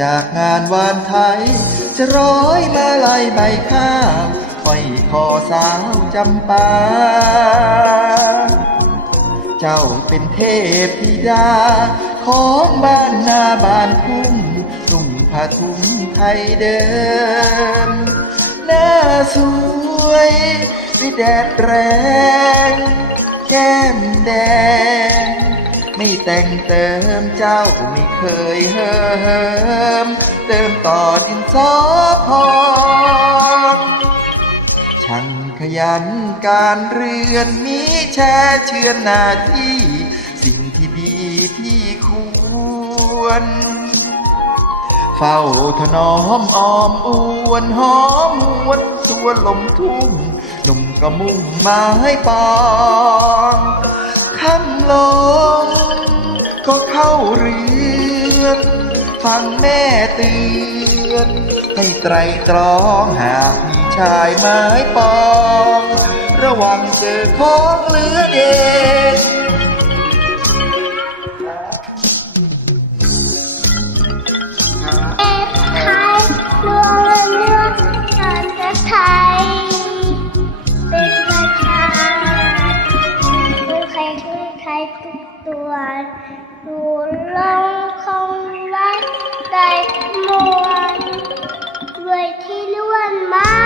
จากงานวานไทย จะร้อยมาลายใบข้าวห้อยคอสาวจำปา เจ้าเป็นเทพธิดา ของบ้านนาบ้านทุ่งนุ่งผาถุงไทยเดิม หน้าสวยด้วยแดดแรง แก้มแดง ไม่แต่งเติมเจ้าไม่เคยเหิมเติมต่อดินสอพองช่างขยันการเรือนมีแช่เชือนหน้าที่ สิ่งที่ดีที่ควร เฝ้าถนอมออมอวนหอมหวนตัวลมทุ่งหนุ่มก็มุ่งไม้ปองคำลง ก็เข้าเรือน ฟังแม่เตือน ให้ไตรตรองหากมีชายไม้ปอง ระวังเจอของเหลือเด็ดไทยรวมเนื้อชาติไทยเป็นประชาคือใครคือใครทุกตัว ดูลงคงไว้ได้มวลด้วยที่ล้วนมา